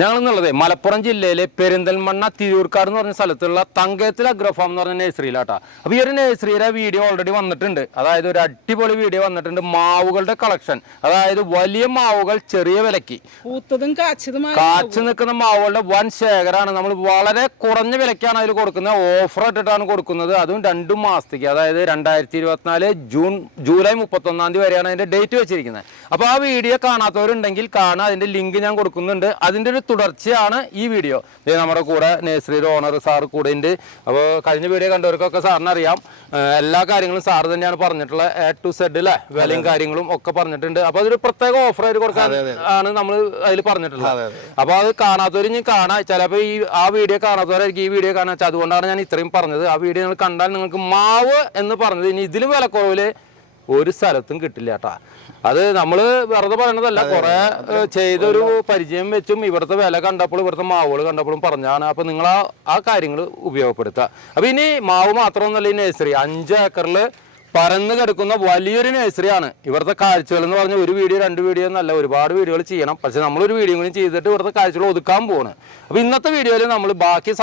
ഞങ്ങളെന്നുള്ളത് മലപ്പുറം ജില്ലയിലെ പെരിന്തൽമണ്ണ തിരൂർക്കാട് എന്ന് പറഞ്ഞ സ്ഥലത്തുള്ള തങ്കയത്തിൽ അഗ്രഫാം എന്ന് പറഞ്ഞ നഴ്സറിയിലാട്ടാ അപ്പോൾ ഈ ഒരു നഴ്സറിയുടെ വീഡിയോ ഓൾറെഡി വന്നിട്ടുണ്ട്. അതായത് ഒരു അടിപൊളി വീഡിയോ വന്നിട്ടുണ്ട്. മാവുകളുടെ കളക്ഷൻ അതായത് വലിയ മാവുകൾ ചെറിയ വിലക്ക് പൂത്തതും കാച്ചതുമായ കാച്ചു നിൽക്കുന്ന മാവുകളുടെ വൻ ശേഖരമാണ് നമ്മൾ വളരെ കുറഞ്ഞ വിലക്കാണ് അതിൽ കൊടുക്കുന്നത്. ഓഫർ ഇട്ടിട്ടാണ് കൊടുക്കുന്നത്. അതും രണ്ടു മാസത്തേക്ക്. അതായത് രണ്ടായിരത്തി ഇരുപത്തിനാല് ജൂൺ ജൂലൈ മുപ്പത്തൊന്നാം തീയതി വരെയാണ് അതിന്റെ ഡേറ്റ് വെച്ചിരിക്കുന്നത്. അപ്പോൾ ആ വീഡിയോ കാണാത്തവരുണ്ടെങ്കിൽ കാണാൻ അതിന്റെ ലിങ്ക് ഞാൻ കൊടുക്കുന്നുണ്ട്. അതിന്റെ ഒരു തുടർച്ചയാണ് ഈ വീഡിയോ. ദേ നമ്മുടെ കൂടെ നഴ്സറിയുടെ ഓണർ സാർ കൂടെ ഉണ്ട്. അപ്പോൾ കഴിഞ്ഞ വീഡിയോ കണ്ടവർക്കൊക്കെ സാറിന് അറിയാം. എല്ലാ കാര്യങ്ങളും സാർ തന്നെയാണ് പറഞ്ഞിട്ടുള്ള എ ടു സെഡ് അല്ലേ വിലയും കാര്യങ്ങളും ഒക്കെ പറഞ്ഞിട്ടുണ്ട്. അപ്പോൾ അതൊരു പ്രത്യേക ഓഫർ ആയിട്ട് കൊടുക്കാൻ ആണ് നമ്മൾ അതിൽ പറഞ്ഞിട്ടുള്ളത്. അപ്പോൾ അത് കാണാത്തവർ ഇനി കാണാം. ചിലപ്പോൾ ഈ ആ വീഡിയോ കാണാത്തവരായിരിക്കും ഈ വീഡിയോ കാണാൻ വെച്ചാൽ അതുകൊണ്ടാണ് ഞാൻ ഇത്രയും പറഞ്ഞത്. ആ വീഡിയോ നിങ്ങൾ കണ്ടാൽ നിങ്ങൾക്ക് മാവ് എന്ന് പറഞ്ഞത്. ഇനി ഇതിലും വിലക്കുറവിൽ ഒരു സ്ഥലത്തും കിട്ടില്ല കേട്ടാ. അത് നമ്മൾ വെറുതെ പറയണതല്ല കുറെ ചെയ്തൊരു പരിചയം വെച്ചും ഇവിടുത്തെ വില കണ്ടപ്പോൾ ഇവിടുത്തെ മാവുകൾ കണ്ടപ്പോഴും പറഞ്ഞാണ് അപ്പൊ നിങ്ങൾ ആ ആ കാര്യങ്ങൾ ഉപയോഗപ്പെടുത്തുക. അപ്പൊ ഇനി മാവ് മാത്രമൊന്നുമല്ല ഈ നഴ്സറി അഞ്ച് ഏക്കറിൽ പരന്ന് കിടക്കുന്ന വലിയൊരു നഴ്സറിയാണ്. ഇവിടുത്തെ കാഴ്ചകൾ എന്ന് പറഞ്ഞ ഒരു വീഡിയോ രണ്ട് വീഡിയോ എന്നല്ല ഒരുപാട് വീഡിയോകൾ ചെയ്യണം. പക്ഷെ നമ്മളൊരു വീഡിയോ കൂടി ചെയ്തിട്ട് ഇവിടുത്തെ കാഴ്ചകൾ ഒതുക്കാൻ പോവാണ്. അപ്പോൾ ഇന്നത്തെ വീഡിയോയിൽ നമ്മൾ ബാക്കി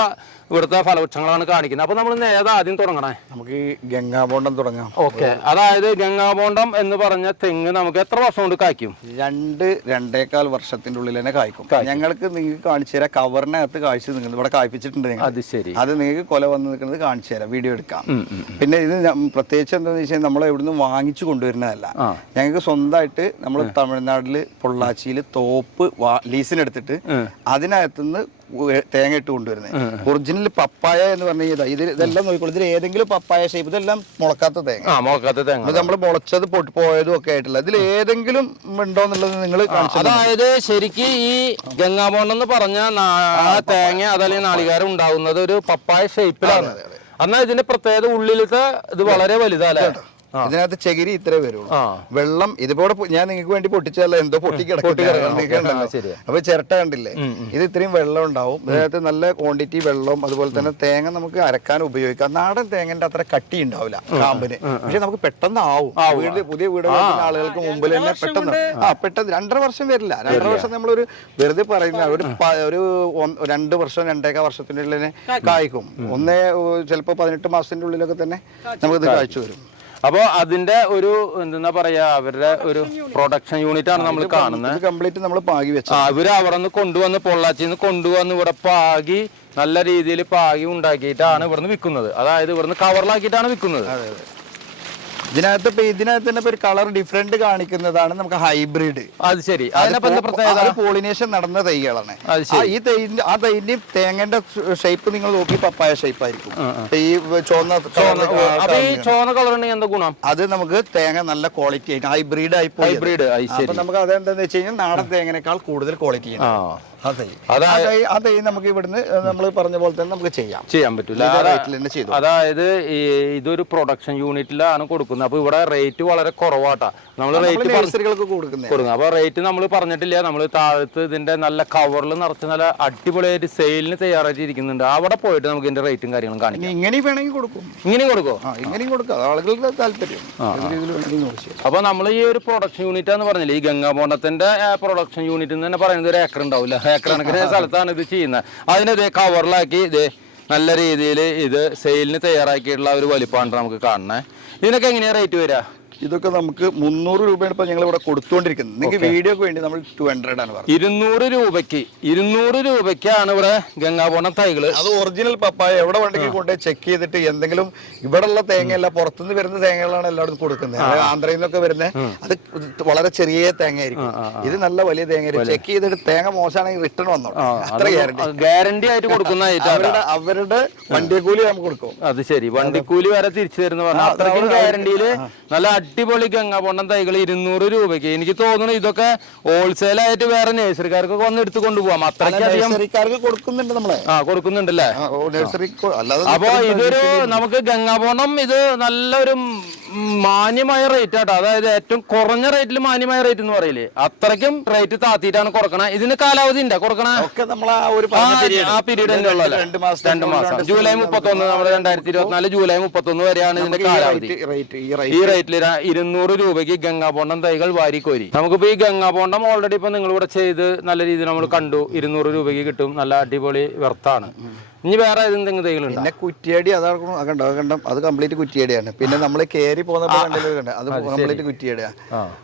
ഇവിടുത്തെ ഫലവൃക്ഷങ്ങളാണ് കാണിക്കുന്നത്. അപ്പോൾ നമ്മൾ നേരെ ആദ്യം തുടങ്ങണേ? നമുക്ക് ഈ ഗംഗാബോണ്ടം തുടങ്ങാം. ഓക്കെ. അതായത് ഗംഗാബോണ്ടം എന്ന് പറഞ്ഞ തെങ്ങ് നമുക്ക് എത്ര വർഷം കൊണ്ട് കായ്ക്കും? രണ്ട് രണ്ടേകാൽ വർഷത്തിന്റെ ഉള്ളിൽ തന്നെ കായ്ക്കും. ഞങ്ങൾക്ക് നിങ്ങൾക്ക് കാണിച്ചു തരാം. കവറിനകത്ത് കാഴ്ച നിങ്ങൾ ഇവിടെ കായ്പ്പിച്ചിട്ടുണ്ട് അത് ശരി. അത് നിങ്ങൾക്ക് കൊല വന്ന് നിൽക്കുന്നത് കാണിച്ചു തരാം. വീഡിയോ എടുക്കാം. പിന്നെ ഇത് പ്രത്യേകിച്ച് പ്രത്യേകിച്ച് എന്താണെന്ന് വെച്ചാൽ നമ്മൾ എവിടുന്ന് വാങ്ങിച്ചു കൊണ്ടുവരുന്നതല്ല. ഞങ്ങൾക്ക് സ്വന്തമായിട്ട് നമ്മൾ തമിഴ്നാട്ടിൽ പൊള്ളാച്ചിയിൽ തോപ്പ് ലീസിനെടുത്തിട്ട് അതിനകത്തുനിന്ന് തേങ്ങ ഇട്ട് കൊണ്ടുവരുന്നത് ഒറിജിനൽ പപ്പായ എന്ന് പറഞ്ഞു കഴിഞ്ഞാൽ ഇത് ഇതെല്ലാം നോക്കിക്കോളൂ. ഇതിൽ ഏതെങ്കിലും പപ്പായ ഷേപ്പ് ഇതെല്ലാം മുളക്കാത്ത തേങ്ങ. മുളക്കാത്ത തേങ്ങ. നമ്മൾ മുളച്ചത് പൊട്ടി പോയതും ഒക്കെ ആയിട്ടുള്ള ഇതിൽ ഏതെങ്കിലും ഉണ്ടോ എന്നുള്ളത് നിങ്ങൾ അതായത് ശരിക്ക് ഈ ഗംഗാബോണ്ടം എന്ന് പറഞ്ഞ തേങ്ങ അതല്ലെങ്കിൽ നാളികാരം ഉണ്ടാവുന്നത് ഒരു പപ്പായ ഷേപ്പിലാണ് എന്നാൽ ഇതിന്റെ പ്രത്യേകത ഉള്ളിലത്തെ ഇത് വളരെ വലുതല്ലേ ഇതിനകത്ത് ചകിരി ഇത്രേ വരുള്ളൂ. വെള്ളം ഇതുപോലെ ഞാൻ നിങ്ങൾക്ക് വേണ്ടി പൊട്ടിച്ചല്ല എന്തോ പൊട്ടി കിടക്കുന്നു ആ, ശരിയാ. അപ്പൊ ചിരട്ട കണ്ടില്ലേ? ഇത് ഇത്രയും വെള്ളം ഉണ്ടാവും. ഇതിനകത്ത് നല്ല ക്വാണ്ടിറ്റി വെള്ളവും അതുപോലെ തന്നെ തേങ്ങ നമുക്ക് അരക്കാൻ ഉപയോഗിക്കാം. നാടൻ തേങ്ങന്റെ അത്ര കട്ടി ഉണ്ടാവില്ല കാമ്പിന്. പക്ഷെ നമുക്ക് പെട്ടെന്ന് ആവും. വീട് പുതിയ വീട് ആളുകൾക്ക് മുമ്പിൽ തന്നെ പെട്ടെന്ന് ആ പെട്ടെന്ന് രണ്ടര വർഷം വരില്ല. രണ്ടര വർഷം നമ്മളൊരു വെറുതെ പറയുന്ന ഒരു ഒരു രണ്ട് വർഷം രണ്ടേക്കാ വർഷത്തിനുള്ളിൽ ഉള്ളിൽ തന്നെ കായ്ക്കും. ഒന്നേ ചിലപ്പോ പതിനെട്ട് മാസത്തിന്റെ ഉള്ളിലൊക്കെ തന്നെ നമുക്കിത് കാഴ്ച വരും. അപ്പൊ അതിന്റെ ഒരു എന്താ പറയാ അവരുടെ ഒരു പ്രൊഡക്ഷൻ യൂണിറ്റ് ആണ് നമ്മൾ കാണുന്നത്. ഇത് കംപ്ലീറ്റ് നമ്മൾ പാകി വെച്ച ആ ഇവർ അവിടെ നിന്ന് കൊണ്ടുവന്ന് പൊള്ളാച്ചിന്ന് കൊണ്ടുവന്ന് ഇവിടെ പാകി നല്ല രീതിയിൽ പാകി ഉണ്ടാക്കിയിട്ടാണ് ഇവിടുന്ന് വിൽക്കുന്നത്. അതായത് ഇവിടുന്ന് കവറിലാക്കിയിട്ടാണ് വിൽക്കുന്നത്. ഇതിനകത്ത് ഇപ്പൊ ഇതിനകത്ത് തന്നെ ഇപ്പൊ ഒരു കളർ ഡിഫറെന്റ് കാണിക്കുന്നതാണ് നമുക്ക് ഹൈബ്രിഡ് അത് ശരി. പോളിനേഷൻ നടന്ന തൈകളാണ്. ഈ തൈ ആ തൈന്റെ തേങ്ങന്റെ ഷേപ്പ് നിങ്ങൾ നോക്കി പപ്പായ ഷേപ്പ് ആയിരിക്കും. ഈ ചോന്ന ചോന്ന കളർ എന്താ ഗുണം? അത് നമുക്ക് തേങ്ങ നല്ല ക്വാളിറ്റി ആയിട്ട് ഹൈബ്രിഡ് ആയി പോയി. ഹൈബ്രിഡ് നമുക്ക് അതെന്താന്ന് വെച്ച് കഴിഞ്ഞാൽ നാടൻ തേങ്ങനേക്കാൾ കൂടുതൽ ക്വാളിറ്റി ആണ് അതാ- നമുക്ക് ഇവിടുന്ന് നമ്മൾ പറഞ്ഞ പോലെ തന്നെ നമുക്ക് ചെയ്യാം. ചെയ്യാൻ പറ്റില്ല അതായത് ഇതൊരു പ്രൊഡക്ഷൻ യൂണിറ്റിലാണ് കൊടുക്കുന്നത്. അപ്പൊ ഇവിടെ റേറ്റ് വളരെ കുറവാട്ടാ. നമ്മൾ റേറ്റ് കൊടുക്കുന്നത് അപ്പൊ റേറ്റ് നമ്മൾ പറഞ്ഞിട്ടില്ല. നമ്മൾ താഴത്ത് ഇതിന്റെ നല്ല കവറിൽ നിറച്ച് നല്ല അടിപൊളിയായിട്ട് സെയിലിന് തയ്യാറാക്കിയിരിക്കുന്നുണ്ട് അവിടെ പോയിട്ട് നമുക്ക് ഇതിന്റെ റേറ്റും കാര്യങ്ങളും കാണിക്കാം. ഇങ്ങനെ വേണമെങ്കിൽ കൊടുക്കും. ഇങ്ങനെയും കൊടുക്കോ? ഇങ്ങനെയും കൊടുക്കാം. ആളുകൾക്ക് താല്പര്യം. അപ്പൊ നമ്മൾ ഈ ഒരു പ്രൊഡക്ഷൻ യൂണിറ്റ് എന്ന് പറഞ്ഞില്ലേ ഈ ഗംഗാമോണത്തിന്റെ പ്രൊഡക്ഷൻ യൂണിറ്റ് എന്ന് തന്നെ പറയുന്നത് ഒരു ഏക്കർ ഉണ്ടാവില്ല ഏക്കർ കണക്കിന് സ്ഥലത്താണ് ഇത് ചെയ്യുന്നത്. അതിനെ ഇതേ കവറിലാക്കി ഇത് നല്ല രീതിയിൽ ഇത് സെയിലിന് തയ്യാറാക്കിയിട്ടുള്ള ഒരു വലിപ്പമാണ് നമുക്ക് കാണുന്നത്. ഇതിനൊക്കെ എങ്ങനെയാണ് റേറ്റ് വരിക? ഇതൊക്കെ നമുക്ക് മുന്നൂറ് രൂപയാണ് ഇപ്പൊ ഞങ്ങൾ ഇവിടെ കൊടുത്തുകൊണ്ടിരിക്കുന്നത് നിങ്ങൾക്ക് വീഡിയോക്ക് വേണ്ടി നമ്മൾ ടു ഹൺഡ്രഡ് ആണ് പറഞ്ഞത്. ഇരുന്നൂറ് രൂപയ്ക്ക് ഇരുന്നൂറ് രൂപയ്ക്കാണ് ഇവിടെ ഗംഗാപോണ തൈകൾ അത് ഒറിജിനൽ പപ്പായ. എവിടെ വേണ്ടെങ്കിൽ കൊണ്ടുപോയി ചെക്ക് ചെയ്തിട്ട് എന്തെങ്കിലും ഇവിടെയുള്ള തേങ്ങയല്ല പുറത്തുനിന്ന് വരുന്ന തേങ്ങകളാണ് എല്ലായിടത്തും കൊടുക്കുന്നത്. ആന്ധ്രയിൽ നിന്നൊക്കെ വരുന്നത് അത് വളരെ ചെറിയ തേങ്ങ ആയിരിക്കും ഇത് നല്ല വലിയ തേങ്ങ ചെക്ക് ചെയ്തിട്ട് തേങ്ങ മോശമാണെങ്കിൽ റിട്ടേൺ വന്നോ അത്ര ഗ്യാരണ്ടി ഗ്യാരണ്ടി ആയിട്ട് കൊടുക്കുന്ന അവരുടെ അവരുടെ വണ്ടിക്കൂലി നമുക്ക് കൊടുക്കും. അത് ശരി. വണ്ടിക്കൂലി വരെ തിരിച്ചു തരുന്ന പറഞ്ഞാൽ അത്രയ്ക്കും ഗ്യാരണ്ടിയിൽ നല്ല അടിപൊളി ഗംഗാബോണ്ടം തൈകൾ ഇരുന്നൂറ് രൂപയ്ക്ക്. എനിക്ക് തോന്നുന്നു ഇതൊക്കെ ഹോൾസെയിൽ ആയിട്ട് വേറെ നഴ്സറിക്കാർക്കൊക്കെ വന്ന് എടുത്തു കൊണ്ടുപോകാം അത്രയ്ക്ക് അധികം നഴ്സറിക്കാർക്ക് കൊടുക്കുന്നുണ്ട് നമ്മളെ. ആ കൊടുക്കുന്നുണ്ടല്ലേ? അപ്പൊ ഇതൊരു നമുക്ക് ഗംഗാബോണം ഇത് നല്ലൊരു മാന്യമായ റേറ്റ് ആട്ടോ. അതായത് ഏറ്റവും കുറഞ്ഞ റേറ്റിൽ മാന്യമായ റേറ്റ് എന്ന് പറയില്ലേ? അത്രയ്ക്കും റേറ്റ് താത്തിയിട്ടാണ് കുറക്കണ ഇതിന് കാലാവധി ഉണ്ടോ കൊടുക്കണ? ആ പീരീഡ് തന്നെ രണ്ട് മാസം. ജൂലൈ മുപ്പത്തൊന്ന് നമ്മുടെ രണ്ടായിരത്തി ഇരുപത്തിനാല് ജൂലൈ മുപ്പത്തൊന്ന് വരെയാണ് ഇതിന്റെ കാലാവധി. ഈ ഈ റേറ്റിൽ ഇരുന്നൂറ് രൂപയ്ക്ക് ഗംഗാബോണ്ടം തൈകൾ വാരിക്കോരി. നമുക്കിപ്പോ ഈ ഗംഗാബോണ്ടം ഓൾറെഡി ഇപ്പൊ നിങ്ങൾ ഇവിടെ ചെയ്ത് നല്ല രീതിയിൽ നമ്മൾ കണ്ടു. ഇരുന്നൂറ് രൂപയ്ക്ക് കിട്ടും. നല്ല അടിപൊളി വെർത്താണ്. ഇനി വേറെ എന്തെങ്കിലും തൈകളുണ്ടോ പിന്നെ കുറ്റിയടി അതാണ് കണ്ടോ? അത് കണ്ടോ? അത് കംപ്ലീറ്റ് കുറ്റിയടിയാണ്. പിന്നെ നമ്മൾ കയറി പോകുന്നപ്പോൾ കണ്ടല്ലോ കണ്ടോ? അത് കംപ്ലീറ്റ് കുറ്റിയടിയാ.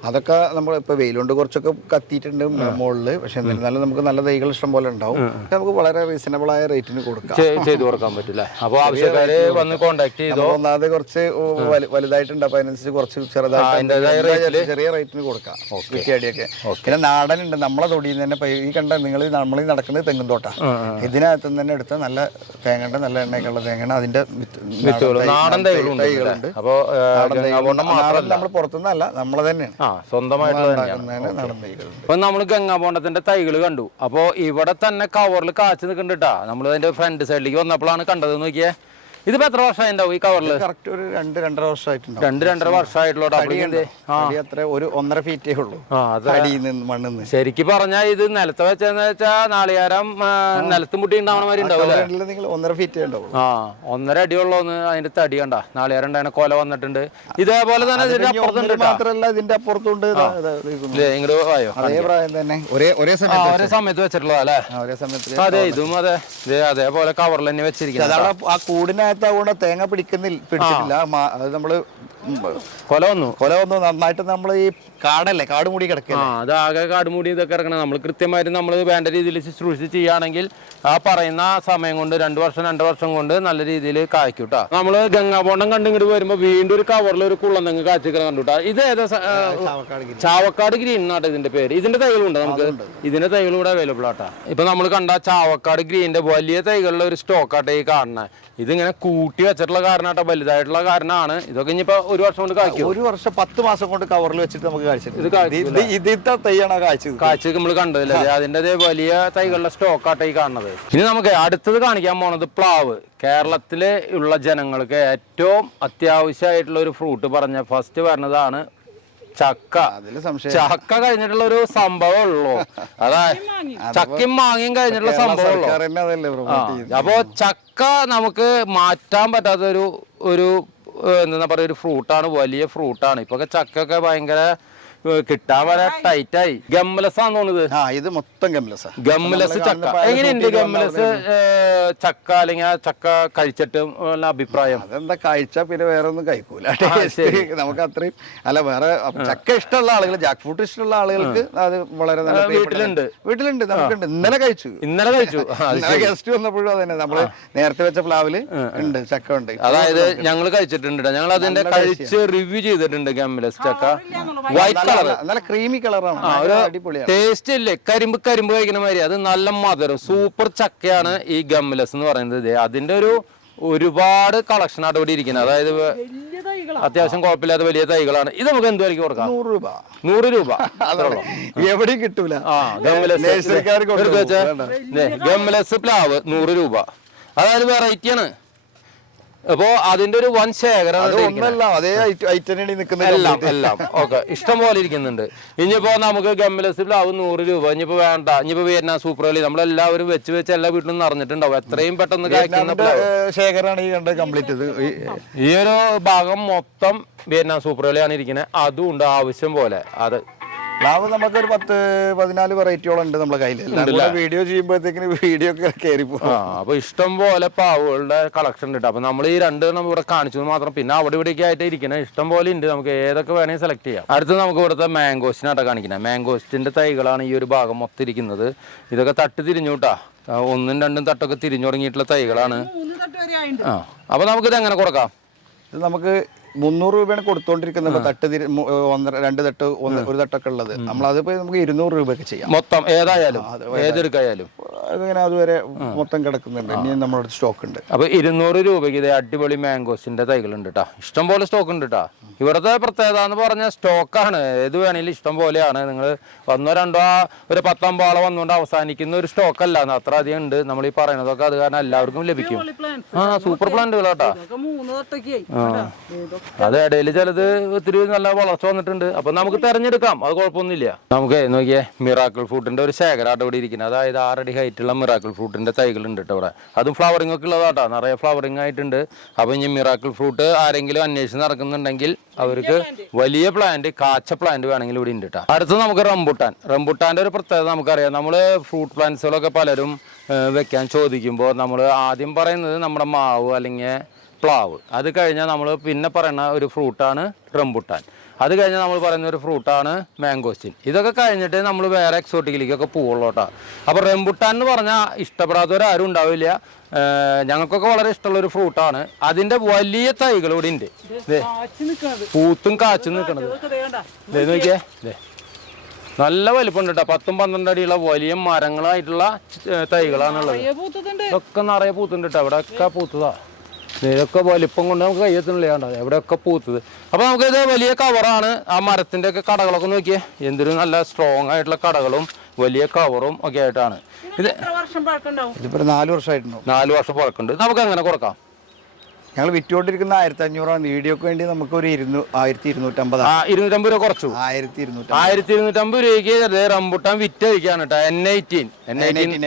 അതൊക്കെ നമ്മൾ ഇപ്പൊ വെയിലുണ്ട് കുറച്ചൊക്കെ കത്തിയിട്ടുണ്ട് മുകളിൽ പക്ഷെ എന്നിരുന്നാലും നമുക്ക് നല്ല തൈകൾ ഇഷ്ടം പോലെ ഉണ്ടാവും. നമുക്ക് വളരെ റീസണബിൾ ആയ റേറ്റിന് കൊടുക്കാം. ചെയ്തു കൊടുക്കാൻ പറ്റില്ല? അപ്പൊ ആവശ്യക്കാര് വന്ന് കോണ്ടാക്ട് ചെയ്തോ? ഒന്നാമത് കുറച്ച് വലുതായിട്ടുണ്ട്. അപ്പൊ അതിനനുസരിച്ച് കുറച്ച് ചെറുതായിട്ട് ചെറിയ റേറ്റിന് കൊടുക്കാം. കുറ്റിയടിയൊക്കെ. പിന്നെ നാടനുണ്ട്. നമ്മളെ തൊടിയിൽ നിന്ന് തന്നെ ഈ കണ്ട നിങ്ങൾ നമ്മൾ നടക്കുന്നത് തെങ്ങും തോട്ടാ. ഇതിനകത്ത് തന്നെ എടുത്ത നല്ല തേങ്ങയുടെ നല്ല എണ്ണയൊക്കെയുള്ള തേങ്ങയാണ്. അതിന്റെ നാടൻ തൈകളുണ്ട് നമ്മൾ പുറത്തുനിന്നല്ല നമ്മളെ തന്നെയാണ്. ആ സ്വന്തമായിട്ടുള്ള തന്നെയാണ്. ഉണ്ടാക്കുന്നതിന് നാടൻ തൈകളുണ്ട് അപ്പൊ നമ്മൾ ഗംഗാബോണ്ടത്തിന്റെ തൈകൾ കണ്ടു. അപ്പൊ ഇവിടെ തന്നെ കവറിൽ കാച്ചു നിൽക്കുന്നുണ്ടാ നമ്മൾ അതിന്റെ ഫ്രണ്ട് സൈഡിലേക്ക് വന്നപ്പോഴാണ് കണ്ടത്. നോക്കിയേ. ഇതിപ്പോ എത്ര വർഷം ഉണ്ടാവും ഈ കവറിൽ കറക്റ്റ് ഒരു രണ്ട് രണ്ടര വർഷമായിട്ടുണ്ട് രണ്ട് രണ്ടര വർഷമായിട്ടുള്ളൂ ഒരു ഒന്നര ഫീറ്റേ ഉള്ളൂ. നിന്ന് ശരിക്കും പറഞ്ഞാൽ ഇത് നിലത്ത് വെച്ചെന്ന് വെച്ചാ നാളികാരം നിലത്ത് മുട്ടി ഉണ്ടാവണ മാതിരി ഉണ്ടാവും നിങ്ങൾ ഒന്നര ഫീറ്റേ ഉണ്ടാവുള്ളൂ. ആ ഒന്നര അടിയുള്ളൂന്ന് അതിന്റെ തടി കണ്ട. നാളികാരം ഉണ്ടായ കൊല വന്നിട്ടുണ്ട്. ഇതേപോലെ തന്നെ ഇതിന്റെ അപ്പുറത്തുണ്ട് മാത്രല്ല ഇതിന്റെ അപ്പുറത്തുണ്ട് ഇങ്ങോട്ട് അതേ പ്രായം തന്നെ. ഒരേ ഒരേ സമയത്ത് ഒരേ സമയത്ത് വെച്ചിട്ടുള്ളതാ അല്ലേ? ആ, ഒരേ സമയത്ത് അതെ ഇതും അതെ. അതേപോലെ കവറിൽ തന്നെ വെച്ചിരിക്കുന്നത് ആ കൂടിനകത്ത് അതുകൊണ്ട് തേങ്ങ പിടിക്കുന്നില്ല പിടിച്ചിട്ടില്ല. അത് നമ്മൾ ഉം, കൊല വന്നു. കൊല വന്നു. നന്നായിട്ട് നമ്മൾ ഈ കാടല്ലേ? കാട് മൂടി ആ കിടക്കില്ല അത് ആകെ കാടുമൂടി ഇതൊക്കെ ഇറങ്ങണം നമ്മൾ കൃത്യമായിട്ട് നമ്മൾ വേണ്ട രീതിയിൽ ശുശ്രൂഷിച്ച് ചെയ്യുകയാണെങ്കിൽ ആ പറയുന്ന സമയം കൊണ്ട് രണ്ട് വർഷം രണ്ട് വർഷം കൊണ്ട് നല്ല രീതിയിൽ കായ്ക്കൂട്ടാ കേട്ടോ നമ്മൾ ഗംഗാബോണ്ടം കണ്ട് ഇങ്ങോട്ട് വരുമ്പോൾ വീണ്ടും ഒരു കവറിൽ ഒരു കുള്ളന്തങ്ങ് കാച്ചിക്കണം കണ്ടുട്ടാ ഇത് ഏതാ ചാവക്കാട് ഗ്രീൻ. എന്നാണ് ഇതിന്റെ പേര്? ഇതിന്റെ തൈകളുണ്ട് നമുക്ക്? ഇതിന്റെ തൈകൾ ഇവിടെ അവൈലബിൾ ആട്ടാ. ഇപ്പൊ നമ്മൾ കണ്ട ചാവക്കാട് ഗ്രീനിന്റെ വലിയ തൈകളുടെ ഒരു സ്റ്റോക്ക് ആട്ടെ ഈ കാണുന്നത് ഇതിങ്ങനെ കൂട്ടി വെച്ചിട്ടുള്ള കാരണാട്ടോ വലുതായിട്ടുള്ള കാരണമാണ് ഇതൊക്കെ ഇനിയിപ്പോ ഒരു വർഷം കൊണ്ട് കായ്ക്കും. ഒരു വർഷം പത്ത് മാസം കൊണ്ട് കവറിൽ വെച്ചിട്ട് നമുക്ക് കാഴ്ച. ഇതിത്തെ തൈയാണ് കാഴ്ച. കാഴ്ച നമ്മൾ കണ്ടതില്ലേ? അതിന്റെ അതേ വലിയ തൈകളുടെ സ്റ്റോക്ക് ആട്ടെ ഈ കാണുന്നത്. ഇനി നമുക്ക് അടുത്തത് കാണിക്കാൻ പോണത് പ്ലാവ്. കേരളത്തിലെ ഉള്ള ജനങ്ങൾക്ക് ഏറ്റവും അത്യാവശ്യമായിട്ടുള്ള ഒരു ഫ്രൂട്ട് പറഞ്ഞ ഫസ്റ്റ് പറഞ്ഞതാണ് ചക്ക. അതിൽ സംശയം. ചക്ക കഴിഞ്ഞിട്ടുള്ള ഒരു സംഭവം ഉള്ളൂ. അതായത് ചക്കയും മാങ്ങയും. കഴിഞ്ഞിട്ടുള്ള സംഭവം അപ്പോ ചക്ക നമുക്ക് മാറ്റാൻ പറ്റാത്ത ഒരു ഒരു എന്താ പറയുക ഒരു ഫ്രൂട്ടാണ് വലിയ ഫ്രൂട്ടാണ് ഇപ്പോഴൊക്കെ ചക്കയൊക്കെ ഭയങ്കര കിട്ടാൻ വരെ ടൈറ്റായി ഗംലസ് ആണെന്ന് തോന്നുന്നത്? ആ ഇത് മൊത്തം ഗംലസ് ഗംലസ് ചക്ക. എങ്ങനെയുണ്ട് ഗംലസ് ചക്ക അല്ലെങ്കിൽ ആ ചക്ക കഴിച്ചിട്ട് ഉള്ള അഭിപ്രായം? അതെന്താ കഴിച്ചാ പിന്നെ വേറെ ഒന്നും കഴിക്കൂല നമുക്ക് അത്രയും അല്ല വേറെ ചക്ക ഇഷ്ടമുള്ള ആളുകൾ ജാക്ക് ഫ്രൂട്ട് ഇഷ്ടമുള്ള ആളുകൾക്ക് അത് വളരെ നല്ല വീട്ടിലുണ്ട്. വീട്ടിലുണ്ട് നമുക്കുണ്ട്. ഇന്നലെ കഴിച്ചു. ഇന്നലെ കഴിച്ചു. ആ, ഇന്നലെ ഗസ്റ്റ് വന്നപ്പോഴും അതന്നെ നമ്മൾ നേരത്തെ വെച്ച പ്ലാവിൽ ഉണ്ട് ചക്ക ഉണ്ട്. അതായത് ഞങ്ങൾ കഴിച്ചിട്ടുണ്ട് ഞങ്ങൾ അതിന്റെ കഴിച്ച് റിവ്യൂ ചെയ്തിട്ടുണ്ട് ഗംലസ് ചക്ക. വൈറ്റ് കളർ നല്ല- ക്രീമി കളറാണ്. അടിപൊളിയാണ്. ടേസ്റ്റ് ഇല്ലേ? കരിമ്പ് കരിമ്പ് കഴിക്കുന്ന മാതിരി. അത് നല്ല മധുരം. സൂപ്പർ ചക്കയാണ് ഈ ഗംലസ് എന്ന് പറയുന്നത് ദേ അതിന്റെ ഒരു ഒരുപാട് കളക്ഷൻ അടപടി ഇരിക്കുന്നത്. അതായത് അത്യാവശ്യം കുഴപ്പമില്ലാത്ത വലിയ തൈകളാണ്. ഇത് നമുക്ക് എന്ത് വരയ്ക്ക് കൊടുക്കാം? നൂറ് രൂപ. നൂറ് രൂപ. എവിടെയും കിട്ടൂല. ഗംലെസ് പ്ലാവ് നൂറ് രൂപ. അതായത് വെറൈറ്റി ആണ്. അപ്പോ അതിന്റെ ഒരു വൻ ശേഖരം എല്ലാം എല്ലാം. ഓക്കെ. ഇഷ്ടം പോലെ ഇരിക്കുന്നുണ്ട്. ഇനിയിപ്പോ നമുക്ക് ഗംബലസിലാവും നൂറ് രൂപ ഇനിയിപ്പോ വേണ്ട. ഇനിയിപ്പോ വിയറ്റ്നാം സൂപ്പർ കളി. നമ്മളെല്ലാവരും വെച്ച് വെച്ച് എല്ലാ വീട്ടിലും നിറഞ്ഞിട്ടുണ്ടാവും. എത്രയും പെട്ടെന്ന് ശേഖരമാണ് കംപ്ലീറ്റ് ഈ ഒരു ഭാഗം മൊത്തം വിയറ്റ്നാം സൂപ്പർ കളിയാണ് ഇരിക്കുന്നത് അതും ഉണ്ട് ആവശ്യം പോലെ. അത് പ്ലാവ് നമുക്ക് ഒരു പത്ത് പതിനാല് വെറൈറ്റിയോളം ഉണ്ട് നമ്മുടെ കയ്യിൽ വീഡിയോ ചെയ്യുമ്പോഴത്തേക്കിന് വീഡിയോ ഒക്കെ കയറി അപ്പൊ ഇഷ്ടം പോലെ പാവുകളുടെ കളക്ഷൻ ഉണ്ട് അപ്പൊ നമ്മൾ ഈ രണ്ട് നമ്മൾ ഇവിടെ കാണിച്ചു മാത്രം. പിന്നെ അവിടെ ഇവിടെയൊക്കെ ആയിട്ട് ഇരിക്കണം ഇഷ്ടം പോലെ ഉണ്ട്. നമുക്ക് ഏതൊക്കെ വേണേ സെലക്ട് ചെയ്യാം. അടുത്ത് നമുക്ക് ഇവിടുത്തെ മാംഗോസ്റ്റിനാട്ടോ കാണിക്കുന്നത് മാംഗോസ്റ്റിന്റെ തൈകളാണ് ഈ ഒരു ഭാഗം മൊത്തം ഇരിക്കുന്നത്. ഇതൊക്കെ തട്ട് തിരിഞ്ഞൂട്ടാ ഒന്നും രണ്ടും തട്ടൊക്കെ തിരിഞ്ഞു തുടങ്ങിയിട്ടുള്ള തൈകളാണ്. ആ അപ്പൊ നമുക്ക് ഇത് എങ്ങനെ കൊടുക്കാം? ഇത് നമുക്ക് മുന്നൂറ് രൂപയാണ് കൊടുത്തോണ്ടിരിക്കുന്നത്. തട്ട് ഒന്നര രണ്ട് തട്ട് ഒന്ന് ഒരു തട്ടൊക്കെ ഉള്ളത്. നമ്മൾ അതിപ്പോ നമുക്ക് ഇരുന്നൂറ് രൂപയൊക്കെ ചെയ്യാം. മൊത്തം ഏതായാലും? ഏതെടുക്കായാലും അതിങ്ങനെ അതുവരെ മൊത്തം കിടക്കുന്നുണ്ട്. ഇനിയും നമ്മുടെ സ്റ്റോക്ക് ഉണ്ട്. അപ്പൊ ഇരുന്നൂറ് രൂപയ്ക്ക് ഇത് അടിപൊളി മാംഗോസിന്റെ തൈകളുണ്ട് കേട്ടോ ഇഷ്ടം പോലെ സ്റ്റോക്ക് ഉണ്ട് കേട്ടോ ഇവിടുത്തെ പ്രത്യേകത എന്ന് പറഞ്ഞാൽ സ്റ്റോക്കാണ് ഏത് വേണേലും ഇഷ്ടം പോലെയാണ്. നിങ്ങൾ ഒന്നോ രണ്ടോ ആ ഒരു പത്തമ്പാളം വന്നുകൊണ്ട് അവസാനിക്കുന്ന ഒരു സ്റ്റോക്ക് അല്ല. അത്ര അധികം ഉണ്ട്. നമ്മൾ ഈ പറയുന്നതൊക്കെ അത് കാരണം എല്ലാവർക്കും ലഭിക്കും. ആ സൂപ്പർ പ്ലാന്റുകൾ അത് ഇടയിൽ ചിലത് ഒത്തിരി നല്ല വളർച്ച വന്നിട്ടുണ്ട്. അപ്പൊ നമുക്ക് തെരഞ്ഞെടുക്കാം. അത് കുഴപ്പമൊന്നുമില്ല. നമുക്ക് നോക്കിയേ മിറാക്കിൾ ഫ്രൂട്ടിന്റെ ഒരു ശേഖരമായിട്ട് ഇവിടെ ഇരിക്കുന്നത്. അതായത് ആറടി ഹൈറ്റുള്ള മിറാക്കിൾ ഫ്രൂട്ടിന്റെ തൈകൾ ഉണ്ട് കേട്ടോ ഇവിടെ. അതും ഫ്ലവറിംഗ് ഒക്കെ ഉള്ളതാട്ടോ. നിറയെ ഫ്ലവറിംഗ് ആയിട്ടുണ്ട്. അപ്പൊ ഇനി മിറാക്കിൾ ഫ്രൂട്ട് ആരെങ്കിലും അന്വേഷിച്ച് നടക്കുന്നുണ്ടെങ്കിൽ അവർക്ക് വലിയ പ്ലാന്റ് കാച്ച പ്ലാന്റ് വേണമെങ്കിൽ ഇവിടെ ഉണ്ട് കേട്ടോ. അടുത്ത് നമുക്ക് റംബുട്ടാൻ. റംബുട്ടാന്റെ ഒരു പ്രത്യേകത നമുക്കറിയാം. നമ്മൾ ഫ്രൂട്ട് പ്ലാന്റ്സുകളൊക്കെ പലരും വെക്കാൻ ചോദിക്കുമ്പോൾ നമ്മൾ ആദ്യം പറയുന്നത് നമ്മുടെ മാവ് അല്ലെങ്കിൽ പ്ലാവ്. അത് കഴിഞ്ഞാൽ നമ്മൾ പിന്നെ പറയുന്ന ഒരു ഫ്രൂട്ടാണ് റംബുട്ടാൻ. അത് കഴിഞ്ഞാൽ നമ്മൾ പറയുന്ന ഒരു ഫ്രൂട്ടാണ് മാംഗോസ്റ്റിൻ ഇതൊക്കെ കഴിഞ്ഞിട്ട് നമ്മൾ വേറെ എക്സോട്ടിക്കിലേക്കൊക്കെ പോവുള്ളൂട്ടാ അപ്പോൾ റംബുട്ടാൻ എന്ന് പറഞ്ഞാൽ ഇഷ്ടപ്പെടാത്തവരാരും ഉണ്ടാവില്ല. ഞങ്ങൾക്കൊക്കെ വളരെ ഇഷ്ടമുള്ള ഒരു ഫ്രൂട്ടാണ്. അതിന്റെ വലിയ തൈകൾ ഇവിടെ ഉണ്ട് പൂത്തും കാച്ചും നിൽക്കണത് നോക്കിയേ. നല്ല വലിപ്പം കേട്ടോ. പത്തും പന്ത്രണ്ട് അടിയുള്ള വലിയ മരങ്ങളായിട്ടുള്ള തൈകളാണുള്ളത് ഇതൊക്കെ നിറയെ പൂത്തുണ്ട് കേട്ടോ. ഇവിടെയൊക്കെ പൂത്തതാ. ഇതൊക്കെ വലിപ്പം കൊണ്ട് നമുക്ക് കയ്യെത്തുന്നില്ല കണ്ടോ? എവിടെയൊക്കെ പൂത്തത്. അപ്പോൾ നമുക്കിത് വലിയ കവറാണ് ആ മരത്തിന്റെ ഒക്കെ കടകളൊക്കെ നോക്കിയേ. എന്തൊരു നല്ല സ്ട്രോങ് ആയിട്ടുള്ള കടകളും വലിയ കവറും ഒക്കെ ആയിട്ടാണ്. ഇത് നാല് വർഷമായിട്ടുണ്ടോ നാല് വർഷം പഴക്കമുണ്ട് നമുക്ക് എങ്ങനെ കുറക്കാം ഞങ്ങൾ വിറ്റുകൊണ്ടിരിക്കുന്ന ആയിരത്തി അഞ്ഞൂറാണ് വീഡിയോക്ക് വേണ്ടി നമുക്ക് ഒരു ഇരുന്നൂ ആയിരത്തി ഇരുന്നൂറ്റമ്പത് ഇരുന്നൂറ്റമ്പത് രൂപ കുറച്ചു. ആയിരത്തി ഇരുന്നൂറ്റി ആയിരത്തി ഇരുന്നൂറ്റമ്പത് രൂപയ്ക്ക് റംബുട്ടാൻ വിറ്റഴിക്കാണ് കേട്ടോ. N eighteen N eighteen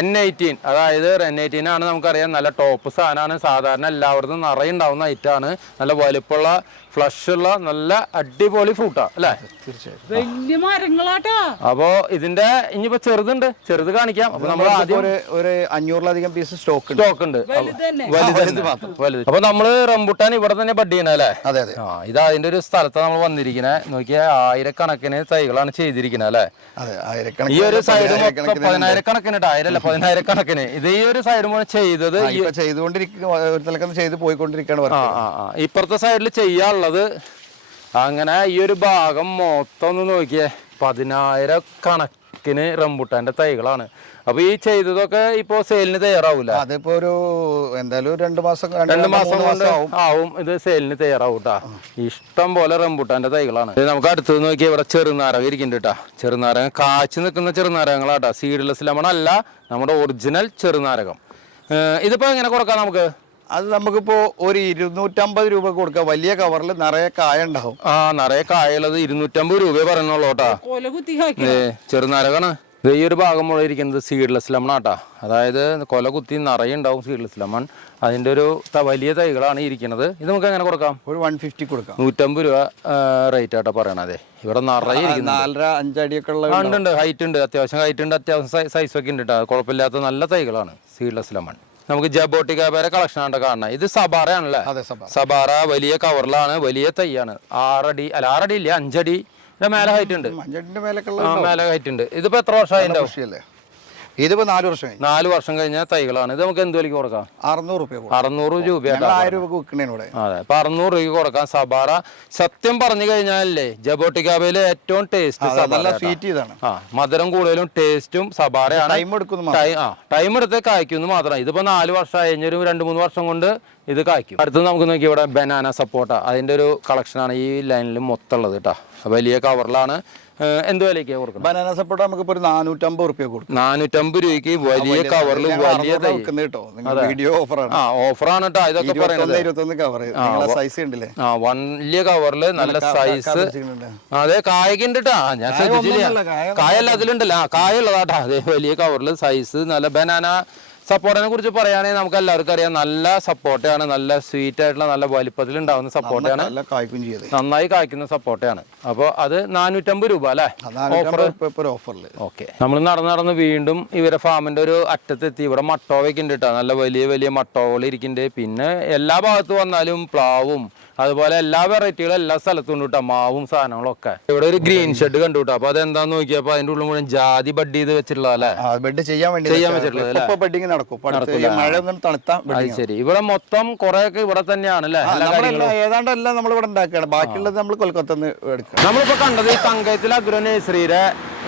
N eighteen അതായത് എൻ എയ്റ്റീൻ ആണ് നമുക്കറിയാം. നല്ല ടോപ്പ് സാധനമാണ്. സാധാരണ എല്ലായിടത്തും നിറയുണ്ടാവുന്ന ഐറ്റാണ് നല്ല വലുപ്പമുള്ള ഫ്ലഷ് ഉള്ള നല്ല അടിപൊളി ഫ്രൂട്ടാ അല്ലേ? വലിയ മരങ്ങളാട്ടാ. അപ്പോ ഇതിന്റെ ഇനിയിപ്പോ ചെറുതുണ്ട്. ചെറുത് കാണിക്കാം. അപ്പൊ നമ്മൾ ആദ്യം ഒരു അഞ്ഞൂറിലധികം പീസ് സ്റ്റോക്ക് ഉണ്ട്. സ്റ്റോക്ക് ഉണ്ട്. വലുത് തന്നെ വലുത് തന്നെ. വലുത്. അപ്പൊ നമ്മൾ റംബുട്ടാൻ ഇവിടെ തന്നെ ബഡ് ചെയ്യണ അല്ലേ? അതെ അതെ. ഇത് അതിന്റെ ഒരു സ്ഥലത്താണ് നമ്മൾ വന്നിരിക്കുന്നത് നോക്കിയാൽ ആയിരക്കണക്കിന് തൈകളാണ് ചെയ്തിരിക്കുന്നത് അല്ലേ? അതെ ഈ ഒരു സൈഡ് പതിനായിരക്കണക്കിന് ആയിരല്ല പതിനായിരക്കണക്കിന്. ഇത് ഈ ഒരു സൈഡ് മുഴുവൻ ചെയ്തത് ചെയ്തുകൊണ്ടിരിക്കുന്ന ഒരു തലക്കം ചെയ്ത് പോയിക്കൊണ്ടിരിക്കുകയാണ് ഇപ്പുറത്തെ സൈഡിൽ ചെയ്യാനുള്ളത് അങ്ങനെ ഈ ഒരു ഭാഗം മൊത്തം ഒന്ന് നോക്കിയേ. പതിനായിരക്കണക്കിന് റംബുട്ടാന്റെ തൈകളാണ്. അപ്പൊ ഈ ചെയ്തതൊക്കെ ഇപ്പോ സെയിലിന് തയ്യാറാവൂല? അതിപ്പോ ഒരു എന്തായാലും രണ്ടു മാസം രണ്ട് മാസം കൊണ്ട് ആവും. ഇത് സെയിലിന് തയ്യാറാവും കേട്ടാ ഇഷ്ടം പോലെ റംബുട്ടാന്റെ തൈകളാണ്. നമുക്ക് അടുത്തത് നോക്കിയ ഇവിടെ ചെറുനാരക ഇരിക്കുന്നുണ്ട് കേട്ടാ ചെറുനാരകം കാച്ചു നിൽക്കുന്ന ചെറുനാരകങ്ങളാട്ടാ സീഡ്ലെസ് ലെമൺ അല്ല നമ്മുടെ ഒറിജിനൽ ചെറുനാരകം. ഇതിപ്പോ എങ്ങനെ കുറക്കാം നമുക്ക്? അത് നമുക്കിപ്പോ ഒരു ഇരുന്നൂറ്റമ്പത് രൂപ കൊടുക്ക വലിയ കവറിൽ നിറയെ കായ ഉണ്ടാവും. ആ നിറയെ കായുള്ളത് ഇരുന്നൂറ്റമ്പത് രൂപയെ ഏ ചെറുനാരകാണ്. ഇത് ഈ ഒരു ഭാഗം മുഴുവൻ ഇരിക്കുന്നത് സീഡ്ലെസ് ലെമൺ ആട്ടാ. അതായത് കൊല കുത്തി നിറയെ ഉണ്ടാവും സീഡ്ലെസ് ലെമൺ അതിന്റെ ഒരു വലിയ തൈകളാണ് ഇരിക്കുന്നത്. ഇത് നമുക്ക് എങ്ങനെ കൊടുക്കാം? ഒരു വൺ ഫിഫ്റ്റി കൊടുക്കാം. നൂറ്റമ്പത് രൂപ റേറ്റ് ആട്ടാ പറയണതെ ഇവിടെ നിറയെ നാലര അഞ്ചടിയൊക്കെ ഉള്ള ഉണ്ട് ഹൈറ്റ് ഉണ്ട്. അത്യാവശ്യം ഹൈറ്റ് ഉണ്ട്. അത്യാവശ്യം സൈസ് ഒക്കെ ഉണ്ട് കേട്ടോ. കുഴപ്പമില്ലാത്ത നല്ല തൈകളാണ് സീഡ്ലെസ് ലെമൺ നമുക്ക് ജബോട്ടിക്ക പേരെ കളക്ഷൻ ആണ് കാണണം ഇത് സബാറ ആണല്ലേ സബാറ. വലിയ കവറിലാണ് വലിയ തൈയാണ്. ആറടി അല്ല ആറടി ഇല്ല അഞ്ചടി. മേലെ ഹൈറ്റ് ഉണ്ട്. മേലെ ഹൈറ്റ് ഉണ്ട്. ഇതിപ്പോ എത്ര വർഷമായി ഇതിപ്പോ നാല് വർഷമായി നാല് വർഷം കഴിഞ്ഞാൽ തൈകളാണ്. ഇത് നമുക്ക് എന്ത് വിലക്ക് കൊടുക്കാം? അറുന്നൂറ് രൂപ അറുന്നൂറ് രൂപ അതെ അപ്പൊ അറുന്നൂറ് രൂപയ്ക്ക് കൊടുക്കാം. സബാറ സത്യം പറഞ്ഞു കഴിഞ്ഞാലേ ജബോട്ടിക്കാബയിലെ ഏറ്റവും ടേസ്റ്റ് നല്ല സ്വീറ്റ് ഇതാണ്. ആ മധുരം കൂടുതലും ടേസ്റ്റും സബാറയാണ്. ടൈം എടുക്കുന്നു ടൈം എടുത്ത് കായ്ക്കുന്നു മാത്രം. ഇതിപ്പോ നാല് വർഷം കഴിഞ്ഞൊരു രണ്ട് മൂന്ന് വർഷം കൊണ്ട് ഇത് കായ്ക്കും. അടുത്ത് നമുക്ക് നോക്കി ഇവിടെ ബനാന സപ്പോട്ട അതിന്റെ ഒരു കളക്ഷനാണ് ഈ ലൈനിൽ മൊത്തം ഉള്ളത് കേട്ടോ. വലിയ കവറിലാണ് എന്ത് വിലയ്ക്ക് കൊടുക്കുന്നത് ബനാന സപ്പോർട്ട് നമുക്ക് ഒരു നാനൂറ്റമ്പത് റുപ്യ കൊടുക്കും. നാനൂറ്റമ്പത് രൂപയ്ക്ക് വലിയ കവറിൽ വലിയ കേട്ടോ. നിങ്ങൾ വീഡിയോ ഓഫറാണ്. ആ ഓഫറാണ് കേട്ടോ ഇതൊക്കെ പറയുന്നത് ഇരുപത്തൊന്ന് കവർ സൈസ് ഉണ്ടല്ലേ ആ വലിയ കവറിൽ നല്ല സൈസ്? അതെ കായൊക്കെ ഉണ്ട് കേട്ടാ ഞാൻ ശ്രദ്ധിച്ചില്ല. കായ കായല്ല അതിലുണ്ടല്ലോ. ആ കായുള്ളതാട്ടാ അതെ വലിയ കവറിൽ സൈസ് നല്ല ബനാന സപ്പോർട്ടിനെ കുറിച്ച് പറയുകയാണെങ്കിൽ നമുക്ക് എല്ലാവർക്കും അറിയാം. നല്ല സപ്പോർട്ടാണ് നല്ല സ്വീറ്റ് ആയിട്ടുള്ള നല്ല വലിപ്പത്തിൽ ഉണ്ടാവുന്ന സപ്പോർട്ടാണ് നല്ല കായ്ക്കും ചെയ്തേ. നന്നായി കായ്ക്കുന്ന സപ്പോർട്ടാണ് അപ്പോൾ അത് നാനൂറ്റമ്പത് രൂപ അല്ലേ? ഓഫർ ഓഫറിൽ ഓക്കെ നമ്മൾ നടന്ന് നടന്ന് വീണ്ടും ഇവരെ ഫാമിന്റെ ഒരു അറ്റത്തെത്തി ഇവിടെ മട്ടോവൊക്കെ ഉണ്ട് കേട്ടോ നല്ല വലിയ വലിയ മട്ടോകൾ ഇരിക്കുന്നുണ്ട്. പിന്നെ എല്ലാ ഭാഗത്ത് വന്നാലും പ്ലാവും അതുപോലെ എല്ലാ വെറൈറ്റികളും എല്ലാ സ്ഥലത്തും ഉണ്ട് കേട്ടോ മാവും സാധനങ്ങളൊക്കെ. ഇവിടെ ഒരു ഗ്രീൻ ഷെഡ് കണ്ടു കേട്ടോ അപ്പൊ അതെന്താന്ന് നോക്കിയപ്പോ അതിന്റെ ഉള്ളിൽ മുഴുവൻ ജാതി ബഡ് ചെയ്ത് വെച്ചിട്ടുള്ള അല്ലേ? ആ ബെഡ് ചെയ്യാൻ വേണ്ടി ചെയ്യാൻ വെച്ചാ വെച്ചിട്ടുള്ളത് ബെഡിങ് നടക്കും. മഴ ഒന്നും തണുത്താ ശരി. ഇവിടെ മൊത്തം കുറെ ഒക്കെ ഇവിടെ തന്നെയാണ് അല്ലേ? എല്ലാ കാര്യങ്ങളും. ഏതാണ്ട് എല്ലാം നമ്മൾ ഇവിടെ ഉണ്ടാക്കുകയാണ് ബാക്കിയുള്ളത് നമ്മൾ എടുക്കുക നമ്മളിപ്പോ കണ്ടത് ഈ തങ്കയത്തിൽ അഗ്രോ നേഴ്സറിയുടെ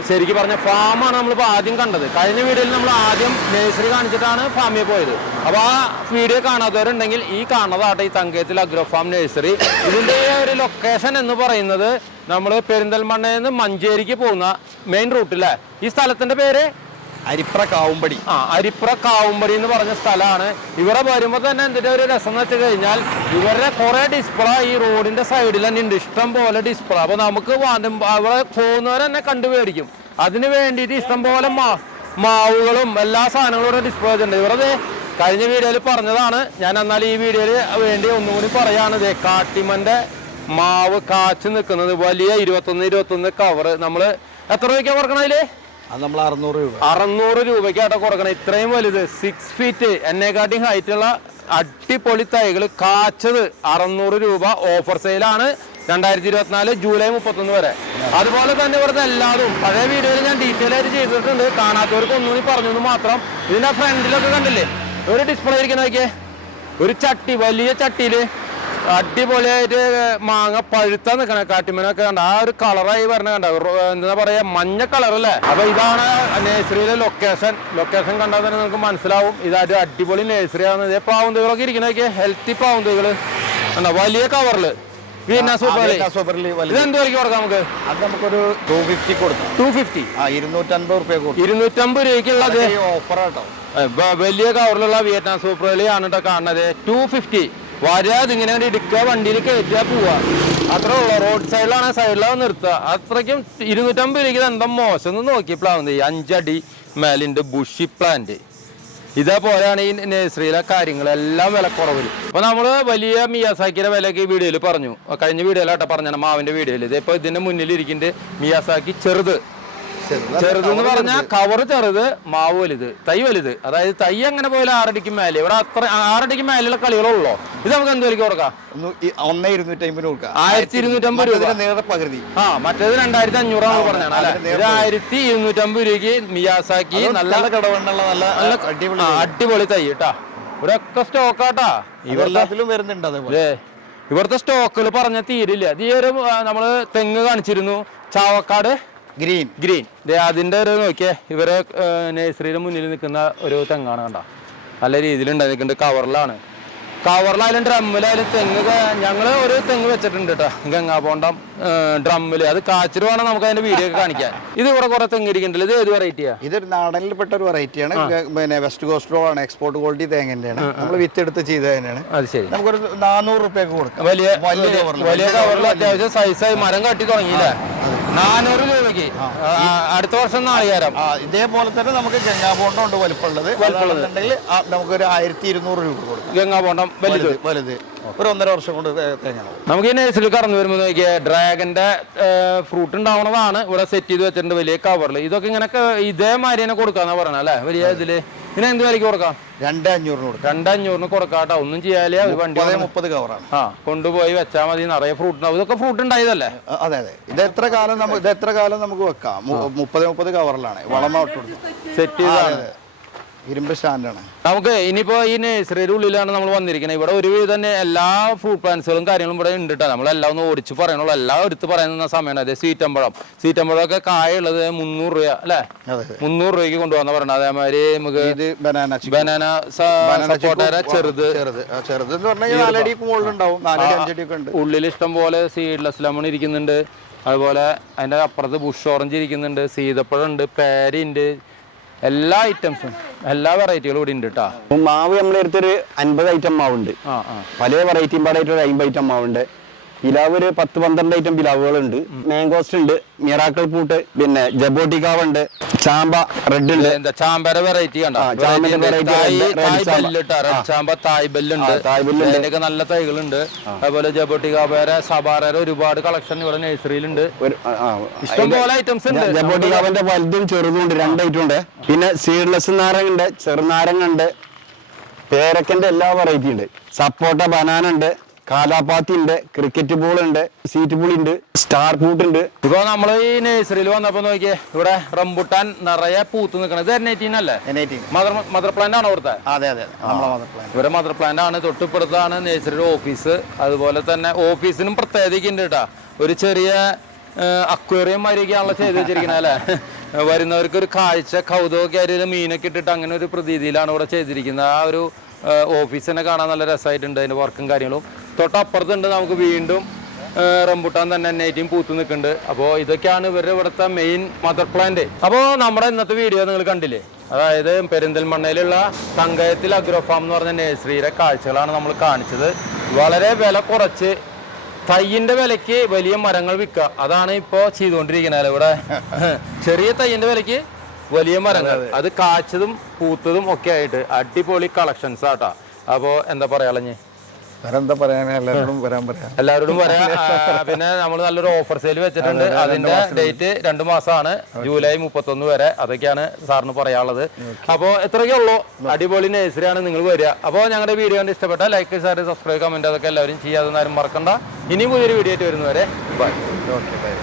ശരിക്കും പറഞ്ഞ ഫാമാണ് നമ്മളിപ്പോ ആദ്യം കണ്ടത്. കഴിഞ്ഞ വീഡിയോയിൽ നമ്മൾ ആദ്യം നേഴ്സറി കാണിച്ചിട്ടാണ് ഫാമിൽ പോയത്. അപ്പൊ ആ വീഡിയോ കാണാത്തവരുണ്ടെങ്കിൽ ഈ കാണുന്നതാട്ടെ ഈ തങ്കയത്തിൽ അഗ്രോ ഫാം നഴ്സറി ഇതിന്റെ ഒരു ലൊക്കേഷൻ എന്ന് പറയുന്നത് നമ്മൾ പെരിന്തൽമണ്ണയിൽ നിന്ന് മഞ്ചേരിക്ക് പോകുന്ന മെയിൻ റൂട്ടിലെ ഈ സ്ഥലത്തിന്റെ പേര്? അരിപ്ര കാവുംപടി ആ അരിപ്ര കാവുംപടി എന്ന് പറഞ്ഞ സ്ഥലമാണ്. ഇവിടെ വരുമ്പോൾ തന്നെ എന്തിന്റെ ഒരു രസം എന്ന് വെച്ച് കഴിഞ്ഞാൽ ഇവരുടെ കുറെ ഡിസ്പ്ലേ ഈ റോഡിന്റെ സൈഡിൽ തന്നെ ഉണ്ട്. ഇഷ്ടം പോലെ ഡിസ്പ്ലേ അപ്പോൾ നമുക്ക് അവിടെ പോകുന്നവർ തന്നെ കണ്ടുപേടിക്കും അതിന് വേണ്ടിയിട്ട് ഇഷ്ടം പോലെ മാ മാവുകളും എല്ലാ സാധനങ്ങളും ഇവിടെ ഡിസ്പ്ലേ ചെയ്തിട്ടുണ്ട്. ഇവരെ ദേ കഴിഞ്ഞ വീഡിയോയിൽ പറഞ്ഞതാണ്. ഞാൻ എന്നാൽ ഈ വീഡിയോയിൽ വേണ്ടി ഒന്നും കൂടി പറയാണ്. ദേ കാട്ടിമന്റെ മാവ് കാച്ചു നിൽക്കുന്നത് വലിയ ഇരുപത്തൊന്ന് ഇരുപത്തൊന്ന് കവറ് നമ്മൾ എത്ര രൂപയ്ക്കാണ് കൊടുക്കണതിൽ അത് നമ്മൾ അറുന്നൂറ് രൂപ. അറുന്നൂറ് രൂപയ്ക്കാട്ടോ കൊടുക്കണം ഇത്രയും വലുത്. സിക്സ് ഫീറ്റ് എന്നെക്കാട്ടി ഹൈറ്റുള്ള അടിപൊളി തൈകൾ കാച്ചത് അറുന്നൂറ് രൂപ ഓഫർ സെയിലാണ് രണ്ടായിരത്തി ഇരുപത്തിനാല് ജൂലൈ മുപ്പത്തൊന്ന് വരെ. അതുപോലെ തന്നെ ഇവിടുത്തെ എല്ലാതും. പഴയ വീഡിയോയിൽ ഞാൻ ഡീറ്റെയിൽ ആയിട്ട് ചെയ്തിട്ടുണ്ട്. കാണാത്തവർക്ക് ഒന്നുകൂടി പറഞ്ഞു മാത്രം. ഇതിന്റെ ഫ്രണ്ടിലൊക്കെ കണ്ടില്ലേ? ഒരു ഡിസ്പ്ലേ ഇരിക്കുന്ന നോക്കിയേ. ഒരു ചട്ടി വലിയ ചട്ടിയിൽ അടിപൊളിയായിട്ട് മാങ്ങ പഴുത്ത നിൽക്കണ കാട്ടിമനൊക്കെ കണ്ട? ആ ഒരു കളറായി പറഞ്ഞ കണ്ട? എന്താ പറയാ മഞ്ഞ കളർ അല്ലേ? അപ്പൊ ഇതാണ് നേഴ്സറിയിലെ ലൊക്കേഷൻ ലൊക്കേഷൻ കണ്ടാൽ തന്നെ നിങ്ങൾക്ക് മനസ്സിലാവും. ഇതൊരു അടിപൊളി നേഴ്സറി ആവുന്നത് പാവന്തുകളൊക്കെ ഇരിക്കണൊക്കെ ഹെൽത്തി പാവന്തുകൾ കണ്ടോ? വലിയ കവറിൽ വീന സൂപ്പർ സൂപ്പറിൽ വലുത് ഇതെന്ത് വരയ്ക്ക് കൊടുക്കാം നമുക്ക്? അത് നമുക്കൊരു ടു ഫിഫ്റ്റി കൊടുക്കാം. ടു ഫിഫ്റ്റി ആ ഇരുന്നൂറ്റൻപത് റുപ്യ കൊടുക്കും. ഇരുന്നൂറ്റമ്പത് രൂപയ്ക്കുള്ളത് ഈ ഓഫർ കേട്ടോ ഏ, വ- വലിയ കവറിലുള്ള വിയറ്റ്നാം സൂപ്പർ വെളിയാണ് കേട്ടോ കാണുന്നത്. ടു ഫിഫ്റ്റി വരാതെ ഇങ്ങനെ എടുക്കുക വണ്ടിയിൽ കയറ്റുക പോവുക അത്രേ ഉള്ളൂ. റോഡ് സൈഡിലാണ് സൈഡിലാണ് നിർത്തുക അത്രയ്ക്കും ഇരുന്നൂറ്റമ്പത് രൂപയ്ക്ക് എന്താ മോശം എന്ന് നോക്കിയപ്പോഴാണ് ഈ അഞ്ചടി മേലിന്റെ ബുഷി പ്ലാന്റ് ഇതേപോലെയാണ് ഈ നഴ്സറിയിലെ കാര്യങ്ങളെല്ലാം വിലക്കുറവിൽ അപ്പൊ നമ്മൾ വലിയ മിയാസാക്കിയുടെ വിലയൊക്കെ ഈ വീഡിയോയിൽ പറഞ്ഞു. കഴിഞ്ഞ വീഡിയോയിലാട്ടെ പറഞ്ഞാണ് മാവിന്റെ വീഡിയോയിൽ ഇതിന്റെ മുന്നിൽ ഇരിക്കുന്നുണ്ട് മിയാസാക്കി ചെറുത്. ചെറുത് എന്ന് പറഞ്ഞാൽ കവർ ചെറുത് മാവ് വലുത് തൈ വലുത്. അതായത് തൈ അങ്ങനെ പോയാലും ആറടിക്ക് മേലെ. ഇവിടെ അത്ര ആറടിക്ക് മേലെയുള്ള കളികളുള്ളോ. ഇത് നമുക്ക് എന്ത് വിലക്ക് കൊടുക്കാം? ഒന്ന് ഇരുന്നൂറ്റി അമ്പത് കൊടുക്കാം. ആയിരത്തി ഇരുന്നൂറ്റമ്പത് രൂപ. നേരെ പകുതി ആ മറ്റേത് രണ്ടായിരത്തി അഞ്ഞൂറാണ് പറഞ്ഞാണ് അല്ലെ? ഇത് ആയിരത്തി ഇരുന്നൂറ്റമ്പത് രൂപയ്ക്ക് മിയാസാക്കി നല്ല കടവണ്ണുള്ള നല്ല നല്ല അടിപൊളി അടിപൊളി തൈ കേട്ടാ. ഇവിടെയൊക്കെ സ്റ്റോക്കാട്ടാ. ഇവരെല്ലാത്തിലും വരുന്നുണ്ട് അതേപോലെ. ഇവിടുത്തെ സ്റ്റോക്കുകൾ പറഞ്ഞ തീരില്ല. ഇത് ഈ ഒരു നമ്മൾ തെങ്ങ് കാണിച്ചിരുന്നു. ചാവക്കാട് ഗ്രീൻ ഗ്രീൻ അതിന്റെ ഒരു നോക്കിയേ ഇവരെ നഴ്സറിയുടെ മുന്നിൽ നിൽക്കുന്ന ഒരു തെങ്ങാണ് കണ്ട? നല്ല രീതിയിൽ ഉണ്ടായി നിൽക്കുന്നുണ്ട് കവറിലാണ് കവറിലായാലും ഡ്രമ്മിലായാലും തെങ്ങ് ഞങ്ങൾ ഒരു തെങ്ങ് വെച്ചിട്ടുണ്ട് കേട്ടോ ഗംഗാപോണ്ടം ഡ്രമ്മിൽ അത് കാച്ചിട്ട് വേണം നമുക്ക് അതിന്റെ വീഡിയോ ഒക്കെ കാണിക്കാൻ. ഇത് ഇവിടെ കുറെ തെങ്ങ് ഇരിക്കണ്ടല്ലോ ഇത് ഏത് വെറൈറ്റിയാ ഇതൊരു നാടനിൽപ്പെട്ട ഒരു വെറൈറ്റിയാണ് പിന്നെ വെസ്റ്റ് കോസ്റ്റ് ആണ് എക്സ്പോർട്ട് ക്വാളിറ്റി തേങ്ങന്റെയാണ് നമ്മൾ വിത്ത് എടുത്ത് ചെയ്ത തന്നെയാണ് അത് ശരി. നമുക്കൊരു നാനൂറ് റുപ്യക്ക് കൊടുക്കാം. വലിയ വലിയ കവറിൽ അത്യാവശ്യം സൈസായി മരം കട്ടി തുടങ്ങിയില്ല? നാനൂറ് രൂപയ്ക്ക് ആ, അടുത്ത വർഷം നാളികേരം ഇതേപോലെ തന്നെ നമുക്ക് ഗംഗാ ഗംഗാബോണ്ടം ഉണ്ട് വലുപ്പമുള്ളത്. നമുക്ക് ഒരു ആയിരത്തി ഇരുന്നൂറ് രൂപ കൊടുക്കും. ഗംഗാ ബോണ്ടം വലുത് വലുത്. ഒരു ഒന്നര വർഷം കൊണ്ട് തേങ്ങ. നമുക്ക് ഈ നഴ്സറിൽ കടന്നു വരുമ്പോൾ നോക്കിയാൽ ഡ്രാഗന്റെ ഫ്രൂട്ട് ഉണ്ടാവണതാണ്. ഇവിടെ സെറ്റ് ചെയ്ത് വെച്ചിട്ടുണ്ട് വലിയ കവറിൽ ഇതൊക്കെ ഇങ്ങനെ ഇതേമാതിരി തന്നെ കൊടുക്കാന്നാ പറയണ അല്ലേ? വലിയ ഇതിൽ. ഇതിന് എന്ത് വിലക്ക് കൊടുക്കാം? രണ്ടഞ്ഞൂറിന് കൊടുക്കാം. രണ്ടഞ്ഞൂറിന് കൊടുക്കാട്ടോ. ഒന്നും ചെയ്യാലേ ഒരു വണ്ടി മുപ്പത് കവറാണ്. ആ കൊണ്ടുപോയി വെച്ചാൽ മതി. നിറയെ ഫ്രൂട്ട് ഉണ്ടാവും. ഇതൊക്കെ ഫ്രൂട്ട് ഉണ്ടായതല്ലേ? അതെ അതെ. ഇത് എത്ര കാലം നമുക്ക് ഇത് എത്ര കാലം നമുക്ക് വെക്കാം? മുപ്പത് മുപ്പത് കവറിലാണ്. ഇട്ട് സെറ്റ് ചെയ്താണ്. ഇരുമ്പ് സ്റ്റാൻഡാണ്. നമുക്ക് ഇനിയിപ്പോ ഈ നഴ്സറിയുടെ ഉള്ളിലാണ് നമ്മൾ വന്നിരിക്കുന്നത്. ഇവിടെ ഒരുവിധം തന്നെ എല്ലാ ഫുഡ് പ്ലാന്റ്സുകളും കാര്യങ്ങളും ഇവിടെ ഉണ്ട് കേട്ടോ നമ്മളെല്ലാം ഒന്ന് ഓടിച്ച് പറയണുള്ളൂ. എല്ലാം എടുത്ത് പറയുന്ന സമയമാണ്. അതെ സീറ്റമ്പഴം. സീറ്റമ്പഴമൊക്കെ കായുള്ളത് മുന്നൂറ് രൂപ അല്ലേ? മുന്നൂറ് രൂപയ്ക്ക് കൊണ്ടുവന്ന പറഞ്ഞത് അതേമാതിരി നമുക്ക് ഇത് ബനാന സപ്പോട്ടര ചെറുത്. ഉള്ളിൽ ഇഷ്ടം പോലെ സീഡ്ലെസ് ലെമൺ ഇരിക്കുന്നുണ്ട്. അതുപോലെ അതിന്റെ അപ്പുറത്ത് ബുഷ് ഓറഞ്ച് ഇരിക്കുന്നുണ്ട്. സീതപ്പഴം ഉണ്ട് പേരയുണ്ട്. എല്ലാ ഐറ്റംസും എല്ലാ വെറൈറ്റികളും ഇവിടെ ഉണ്ട് കേട്ടോ മാവ് നമ്മുടെ അടുത്തൊരു അൻപത് ഐറ്റം മാവുണ്ട്. പല വെറൈറ്റിയും പാടായിട്ട് ഒരു അമ്പത് ഐറ്റം മാവുണ്ട്. പിലാവ് ഒരു പത്ത് പന്ത്രണ്ട് ഐറ്റം പിലാവുകളുണ്ട്. മാംഗോസ്റ്റ് ഉണ്ട്. മിറാക്കൾ പൂട്ട് പിന്നെ ജബോട്ടിക്കാവ് ഉണ്ട് ചാമ്പ റെഡ് ഉണ്ട്. ചാമ്പര വെറൈറ്റി ചാമ്പ. നല്ല തൈകളുണ്ട്. അതുപോലെ ജബോട്ടിക്കാവേര സബാര ഒരുപാട് കളക്ഷൻ ഇവിടെ നഴ്സറിയിലുണ്ട് ഇഷ്ടംപോലെ ഐറ്റംസ് ഉണ്ട്. ജബോട്ടിക്കാവന്റെ വലുതും ചെറുതും ഉണ്ട്. രണ്ട് ഐറ്റം ഉണ്ട്. പിന്നെ സീഡ്ലെസ് നാരങ്ങ ഉണ്ട് ചെറുനാരങ്ങ ഉണ്ട്. പേരക്കന്റെ എല്ലാ വെറൈറ്റി ഉണ്ട്. സപ്പോട്ട ബനാന ഉണ്ട്. കാലാപ്പാത്തി ഉണ്ട് ക്രിക്കറ്റ് ബോൾ ഉണ്ട് സീറ്റ് ബോൾ ഉണ്ട് സ്റ്റാർ പൂട്ട് ഉണ്ട്. ഇപ്പൊ നമ്മൾ ഈ നഴ്സറിയിൽ വന്നപ്പോ നോക്കിയേ ഇവിടെ റംബുട്ടാൻ നിറയെ പൂത്ത് നിൽക്കണത് ഐ എൻ അല്ലേ? മദർ മദർ പ്ലാന്റ് ആണോ ഇവിടുത്തെ? അതെ അതെ ഇവിടെ മദർ പ്ലാൻ ഇവരെ മദർ പ്ലാന്റ് ആണ് തൊട്ടിപ്പുറത്താണ് നഴ്സറിയുടെ ഓഫീസ് അതുപോലെ തന്നെ ഓഫീസിനും പ്രത്യേകതയ്ക്ക് ഉണ്ട് കേട്ടാ ഒരു ചെറിയ അക്വേറിയം മാതിരിയൊക്കെയാണല്ലോ ചെയ്ത് വെച്ചിരിക്കുന്നത് അല്ലേ? വരുന്നവർക്ക് ഒരു കാഴ്ച കൗതുകമൊക്കെ ആയിട്ട് മീനൊക്കെ ഇട്ടിട്ട് അങ്ങനെ ഒരു പ്രതീതിയിലാണ് ഇവിടെ ചെയ്തിരിക്കുന്നത്. ആ ഒരു ഓഫീസ് തന്നെ കാണാൻ നല്ല രസമായിട്ടുണ്ട് അതിന്റെ വർക്കും കാര്യങ്ങളും. തൊട്ടപ്പുറത്തുണ്ട് നമുക്ക് വീണ്ടും റംബുട്ടാൻ തന്നെ എന്നേറ്റും പൂത്ത് നിൽക്കുന്നുണ്ട്. അപ്പോൾ ഇതൊക്കെയാണ് ഇവരുടെ ഇവിടുത്തെ മെയിൻ മദർ പ്ലാന്റ് അപ്പോൾ നമ്മുടെ ഇന്നത്തെ വീഡിയോ നിങ്ങൾ കണ്ടില്ലേ? അതായത് പെരിന്തൽമണ്ണയിലുള്ള തങ്കയത്തിൽ അഗ്രോഫാം എന്ന് പറഞ്ഞ നേഴ്സറിയിലെ കാഴ്ചകളാണ് നമ്മൾ കാണിച്ചത്. വളരെ വില കുറച്ച് തയ്യിന്റെ വിലയ്ക്ക് വലിയ മരങ്ങൾ വിൽക്കുക. അതാണ് ഇപ്പോൾ ചെയ്തുകൊണ്ടിരിക്കുന്നത് ഇവിടെ. ചെറിയ തയ്യിന്റെ വിലയ്ക്ക് വലിയ മരങ്ങൾ. അത് കാച്ചതും പൂത്തതും ഒക്കെ ആയിട്ട് അടിപൊളി കളക്ഷൻസ് ആട്ടാ അപ്പോൾ എന്താ പറയാളഞ്ഞ് വേറെ പറയാനേ? എല്ലാവരോടും വരാൻ പറയാം. എല്ലാവരോടും പറയാം പിന്നെ നമ്മൾ നല്ലൊരു ഓഫർ സെയിൽ വെച്ചിട്ടുണ്ട്. അതിന്റെ ഡേറ്റ് രണ്ടു മാസമാണ് ജൂലൈ മുപ്പത്തൊന്ന് വരെ. അതൊക്കെയാണ് സാറിന് പറയാനുള്ളത്. അപ്പോൾ എത്രയൊക്കെ ഉള്ളൂ. അടിപൊളി നേഴ്സറിയാണ് നിങ്ങൾ വരിക. അപ്പോൾ ഞങ്ങളുടെ വീഡിയോ കണ്ട് ഇഷ്ടപ്പെട്ട ലൈക്ക് ഷെയർ സബ്സ്ക്രൈബ് കമന്റ് അതൊക്കെ എല്ലാവരും ചെയ്യാതെ ആരും മറക്കണ്ട. ഇനിയും പുതിയൊരു വീഡിയോ ആയിട്ട് വരുന്നവരെ ബൈ ഓക്കെ ബൈ